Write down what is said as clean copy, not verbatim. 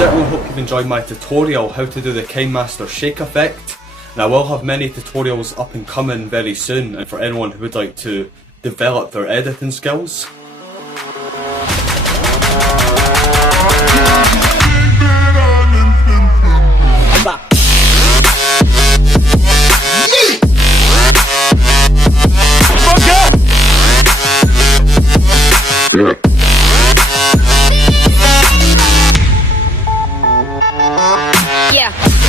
certainly hope you've enjoyed my tutorial how to do the Kinemaster shake effect, and I will have many tutorials up and coming very soon, and for anyone who would like to develop their editing skills. Yeah.